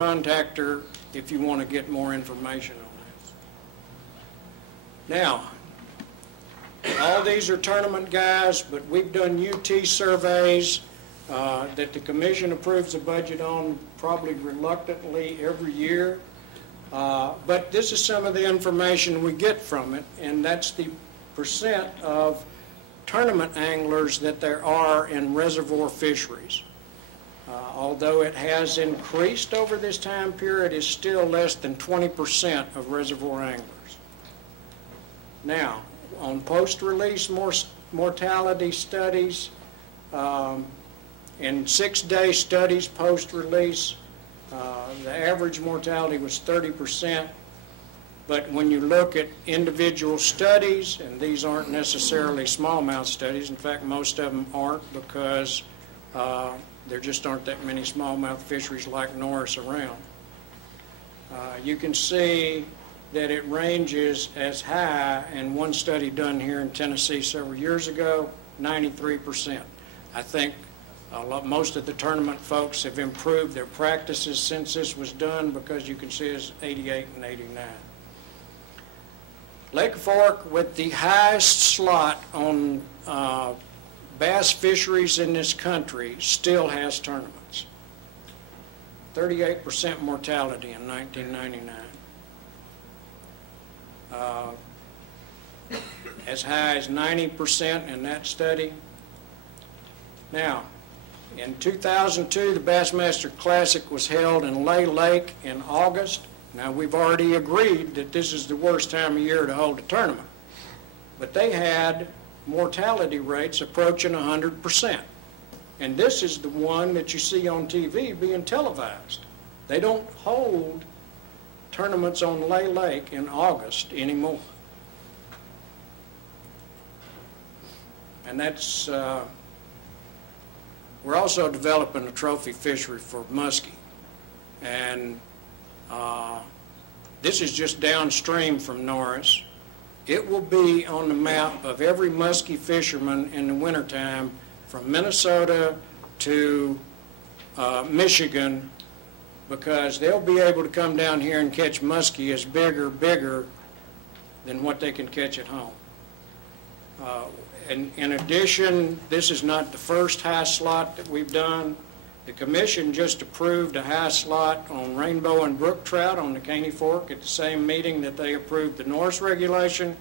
contact her if you want to get more information on this. Now, all these are tournament guys, but we've done UT surveys that the commission approves the budget on, probably reluctantly every year. But this is some of the information we get from it, and that's the percent of tournament anglers that there are in reservoir fisheries. Although it has increased over this time period, it's still less than 20% of reservoir anglers. Now, on post-release mortality studies, in 6-day studies post-release, the average mortality was 30%. But when you look at individual studies, and these aren't necessarily smallmouth studies, in fact, most of them aren't because there just aren't that many smallmouth fisheries like Norris around. You can see that it ranges as high, in one study done here in Tennessee several years ago, 93%. I think most of the tournament folks have improved their practices since this was done, because you can see it's 88 and 89. Lake Fork, with the highest slot on bass fisheries in this country, still has tournaments. 38% mortality in 1999. As high as 90% in that study. Now, in 2002, the Bassmaster Classic was held in Lay Lake in August. Now, we've already agreed that this is the worst time of year to hold a tournament. But they had mortality rates approaching 100%. And this is the one that you see on TV being televised. They don't hold tournaments on Lay Lake in August anymore. And that's, we're also developing a trophy fishery for muskie. And this is just downstream from Norris. It will be on the map of every muskie fisherman in the wintertime from Minnesota to Michigan, because they'll be able to come down here and catch muskie as bigger than what they can catch at home. And in addition, this is not the first high slot that we've done. The commission just approved a high slot on rainbow and brook trout on the Caney Fork at the same meeting that they approved the Norris regulation.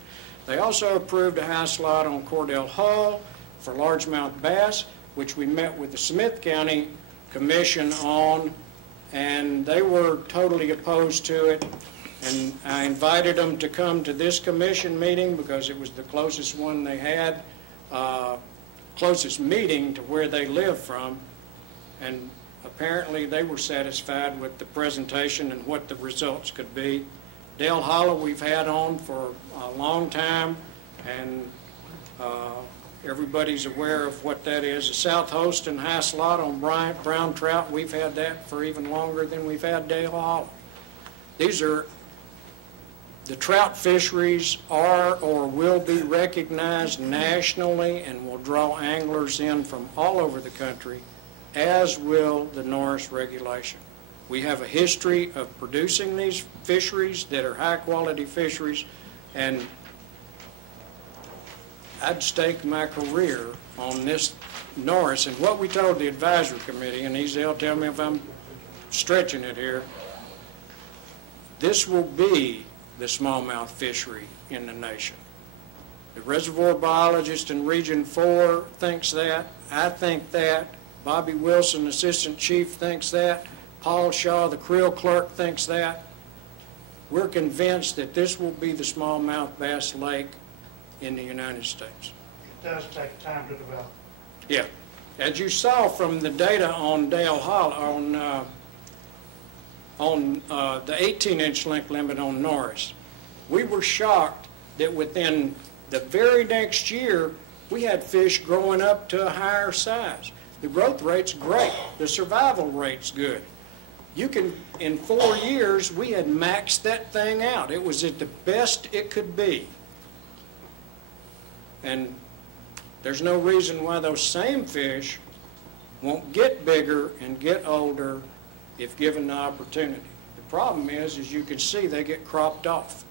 They also approved a high slot on Cordell Hull for largemouth bass, which we met with the Smith County Commission on, and they were totally opposed to it. And I invited them to come to this commission meeting because it was the closest one they had, closest meeting to where they live from. And apparently they were satisfied with the presentation and what the results could be. Dale Hollow we've had on for a long time, and everybody's aware of what that is. A South Holston high slot on brown trout, we've had that for even longer than we've had Dale Hollow. These are, the trout fisheries are or will be recognized nationally and will draw anglers in from all over the country, as will the Norris regulation. We have a history of producing these fisheries that are high-quality fisheries, and I'd stake my career on this Norris. And what we told the advisory committee, and they'll tell me if I'm stretching it here, this will be the smallmouth fishery in the nation. The reservoir biologist in Region 4 thinks that. I think that. Bobby Wilson, assistant chief, thinks that. Paul Shaw, the creel clerk, thinks that. We're convinced that this will be the smallmouth bass lake in the United States. It does take time to develop. Yeah. As you saw from the data on Dale Hollow, on the 18-inch length limit on Norris, we were shocked that within the very next year, we had fish growing up to a higher size. The growth rate's great. The survival rate's good. You can, in 4 years, we had maxed that thing out. It was at the best it could be. And there's no reason why those same fish won't get bigger and get older if given the opportunity. The problem is, as you can see, they get cropped off.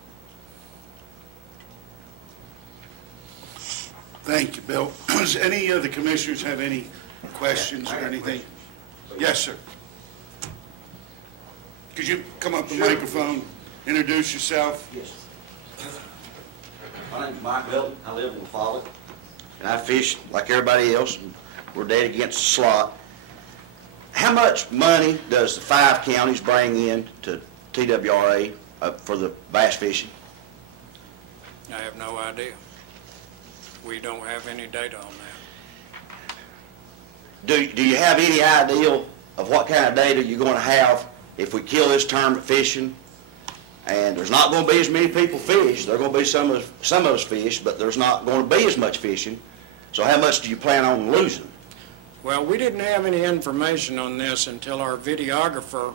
Thank you, Bill. Does any of the commissioners have any questions or anything? Yes, sir. Could you come up to the microphone, introduce yourself? Yes. My name's Mike Belton. I live in Follet, and I fish like everybody else. And we're dead against the slot. How much money does the 5 counties bring in to TWRA for the bass fishing? I have no idea. We don't have any data on that. Do you have any idea of what kind of data you're going to have if we kill this tournament fishing? And there's not going to be as many people fish. There are going to be some of us fish, but there's not going to be as much fishing. So how much do you plan on losing? Well, we didn't have any information on this until our videographer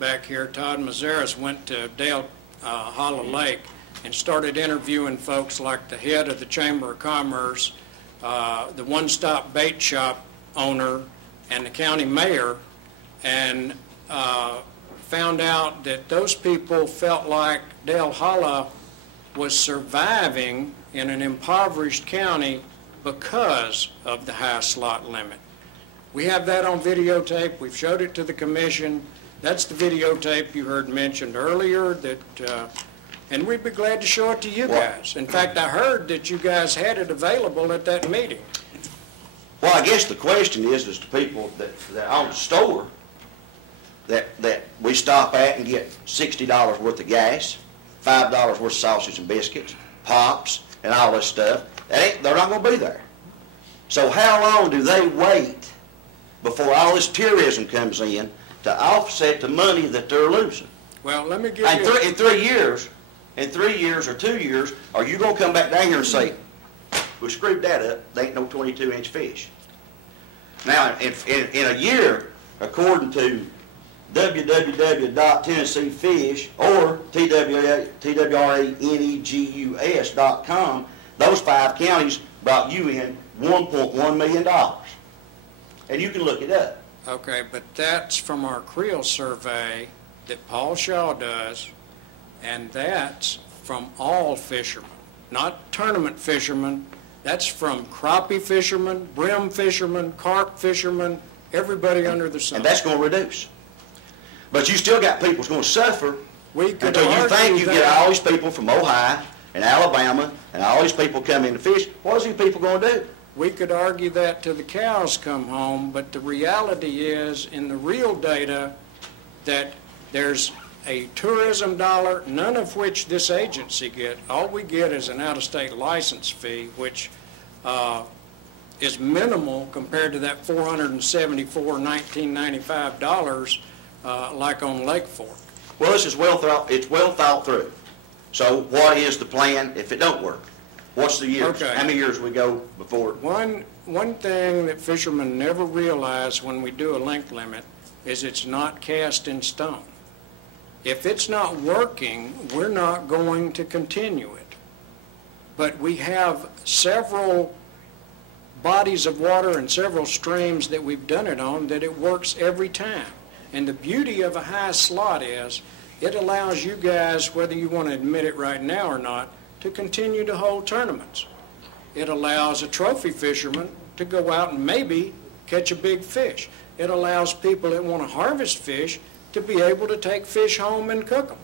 back here, Todd Mazaris, went to Dale Hollow Lake and started interviewing folks like the head of the Chamber of Commerce, the One Stop Bait Shop owner, and the county mayor, and found out that those people felt like Dale Hollow was surviving in an impoverished county because of the high slot limit. We have that on videotape. We've showed it to the commission. That's the videotape you heard mentioned earlier, and we'd be glad to show it to you guys. In fact, I heard that you guys had it available at that meeting. Well, I guess the question is to people that own the store that we stop at and get $60 worth of gas, $5 worth of sausage and biscuits, pops, and all this stuff. They're not going to be there. So how long do they wait before all this tourism comes in to offset the money that they're losing? Well, let me give you... In 3 years, or 2 years, are you going to come back down here and say, we screwed that up, they ain't no 22-inch fish? Now, in a year, according to www.tennesseefish or TWRANEGUS.com, those 5 counties brought you in $1.1 million. And you can look it up. Okay, but that's from our creel survey that Paul Shaw does, and that's from all fishermen, not tournament fishermen. That's from crappie fishermen, brim fishermen, carp fishermen, everybody under the sun. And that's going to reduce. But you still got people who's going to suffer until you think you get all these people from Ohio and Alabama and all these people come in to fish. What is these people going to do? We could argue that till the cows come home, but the reality is, in the real data, that there's a tourism dollar, none of which this agency get. All we get is an out-of-state license fee, which is minimal compared to that $474.1995 like on Lake Fork. Well, this is it's well thought through. So what is the plan if it don't work? What's the years? Okay. How many years we go before? One thing that fishermen never realize when we do a length limit is it's not cast in stone. If it's not working, we're not going to continue it. But we have several bodies of water and several streams that we've done it on that it works every time. And the beauty of a high slot is it allows you guys, whether you want to admit it right now or not, to continue to hold tournaments. It allows a trophy fisherman to go out and maybe catch a big fish. It allows people that want to harvest fish to be able to take fish home and cook them.